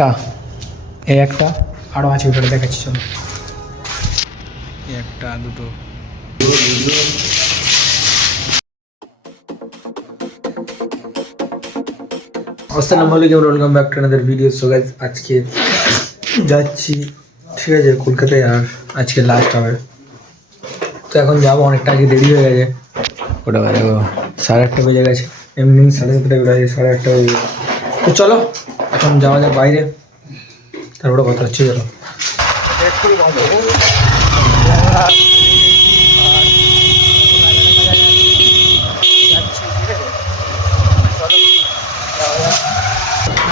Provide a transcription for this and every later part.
একটা এই একটা আরও আছে ওটা দেখাচ্ছি চলো। একটা দুটো। আসসালামু আলাইকুম welcome back to another video so guys আজকে যাচ্ছি ঠিক আছে কলকাতায় আর আজকে লাস্ট হবে তো এখন যাব অনেকটা আজকে দেরি হয়ে গেছে। ওটা সাড়ে আটটা বেজে গেছে। এমনি সাড়ে সাতটা বেজে সাড়ে আটটা বেজে গেছে। তো চলো এখন যাওয়া যাক বাইরে। তারপরে কথা হচ্ছে চলো।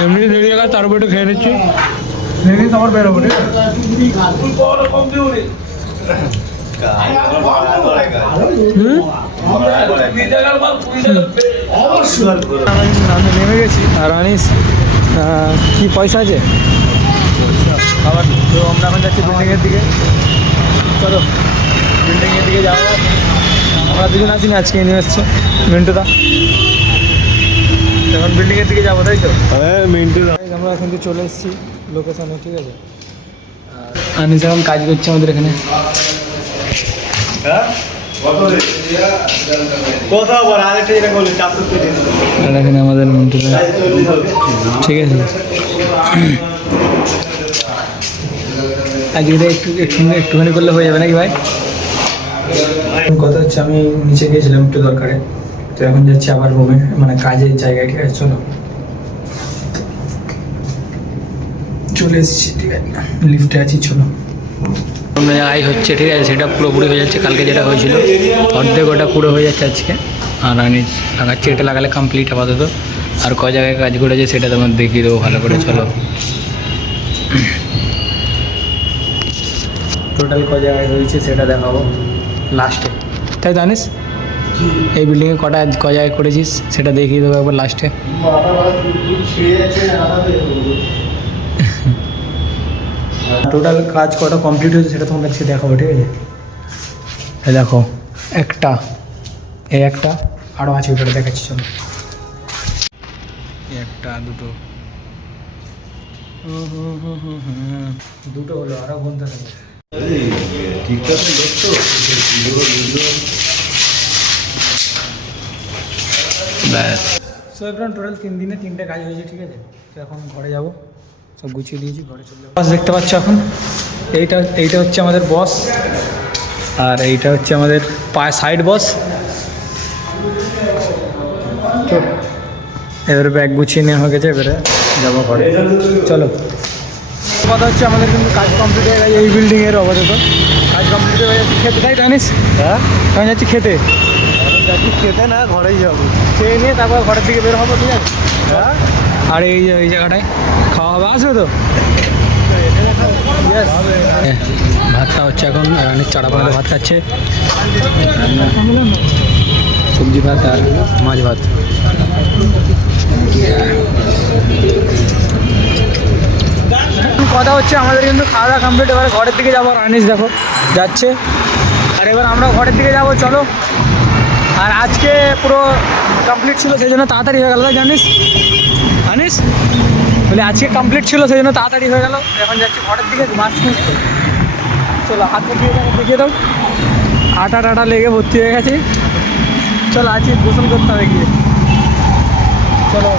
এমনি দেরি গেছে তারপর একটু খেয়ে নিচ্ছি। দেরি তোমার বেরোবো ঠিক আমি নেমে গেছি। আর আনিস কি পয়সা আছে? খাবার তো আমরা এখন যাচ্ছি বিল্ডিংয়ের দিকে। চলো বিল্ডিংয়ের দিকে যাওয়া যাক। আমরা দুজন আসিনি আজকে নিয়ে এসছে মিন্টুদা। এখন বিল্ডিংয়ের দিকে যাব তাই তো? হ্যাঁ মিন্টু Guys, আমরা এখন চলে এসেছি লোকেশনে ঠিক আছে? আর আনিস এখন কাজ করছে আমাদের এখানে। কোথাও আমাদের মিন্টুদা ঠিক আছে। আজকে একটু একটু একটুখানি করলে হয়ে যাবে নাকি ভাই? কথা হচ্ছে, আমি নিচে গিয়েছিলাম একটু দরকারে। তো এখন যাচ্ছি আবার রুমে মানে কাজের জায়গায়, ঠিক আছে? চলো। চলে এসেছি, ঠিক আছে। লিফটে আছি, চলো। জায়গায় হচ্ছে, ঠিক আছে? সেটা পুরোপুরি হয়ে যাচ্ছে, কালকে যেটা হয়েছিল। অর্ধেক ওটা পুরো হয়ে যাচ্ছে আজকে। আর আমি লাগাচ্ছি, এটা লাগালে কমপ্লিট আপাতত। আর ক জায়গায় কাজ করেছে সেটা তোমার দেখিয়ে দেবো, ভালো করে, চলো। টোটাল ক জায়গায় হয়েছে সেটা দেখাবো লাস্টে তাই জানিস এই বিল্ডিংয়ে কটা ক জায়গায় করেছিস, সেটা দেখিয়ে দেবো একবার লাস্টে টোটাল কাজ কটা কমপ্লিট হয়েছে সেটা তোমাদেরকে দেখাবো ঠিক আছে? এই দেখো একটা এই একটা আরও আছে ওটা দেখাচ্ছি চলো। একটা দুটো। দুটো হলো আরও গুনতে থাকবে ঠিকঠাক দেখছ ব্যাস। সো এবার টোটাল তিন দিনে তিনটে কাজ হয়েছে ঠিক আছে? এখন ঘরে যাব। সব গুছিয়ে দিয়েছি ঘরে চলে বস দেখতে পাচ্ছ এখন? এইটা এইটা হচ্ছে আমাদের বস আর এইটা হচ্ছে আমাদের পায়ে সাইড বস তো এবারে ব্যাগ গুছিয়ে নেওয়া হয়ে গেছে এবারে যাব ঘরে। চলো। কথা হচ্ছে আমাদের কিন্তু কাজ কমপ্লিট হয়ে গেছে এই বিল্ডিংয়ের আপাতত। কাজ কমপ্লিট হয়ে গেছে খেতে তাই জানিস হ্যাঁ? আমি যাচ্ছি খেতে। যাচ্ছি খেতে না ঘরেই যাব। খেয়ে নিয়ে তারপর ঘরের দিকে বের হব ঠিক আছে? হ্যাঁ? আর এই এই জায়গাটায় খাওয়া হবে। আসবে তো? ভাতটা হচ্ছে এখন রানের চারা পাতা ভাত খাচ্ছে। সবজি ভাত আর মাছ ভাত। কথা হচ্ছে আমাদের কিন্তু খাওয়া দাওয়া কমপ্লিট এবার ঘরের দিকে যাব। রানিস দেখো যাচ্ছে। আর এবার আমরা ঘরের দিকে যাব চলো। আর আজকে পুরো কমপ্লিট ছিল সেই জন্য তাড়াতাড়ি হয়ে গেল জানিস? জানিস বলে, আজকে কমপ্লিট ছিল, সেই জন্য তাড়াতাড়ি হয়ে গেল। এখন যাচ্ছি ঘরের দিকে মাছ চলো, হাত দিয়ে দাও, দেখিয়ে দাও। আটা টাটা লেগে ভর্তি হয়ে গেছে। চলো, আজকে গোসল করতে হবে গিয়ে। চলো।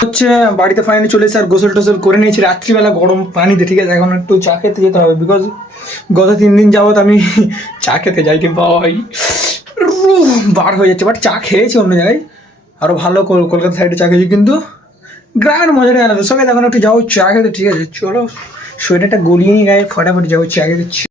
হচ্ছে, বাড়িতে ফাইনালি চলে এসে আর গোসল টোসল করে নিয়েছি। রাত্রিবেলা গরম পানিতে ঠিক আছে, এখন একটু চা খেতে যেতে হবে বিকজ গত তিন দিন যাবত আমি চা খেতে যাইতে পাই বার হয়ে যাচ্ছে বাট চা খেয়েছি অন্য জায়গায়। আরও ভালো কল- কলকাতা সাইডে চা খেয়েছি, কিন্তু গ্রামের মজাটাই আলাদা। সবাই এখন একটু যাও, চা খেতে, ঠিক আছে, চলো। সোয়েটারটা গলিয়ে নিয়ে গায়ে ফটাফট যাব চা খেতে।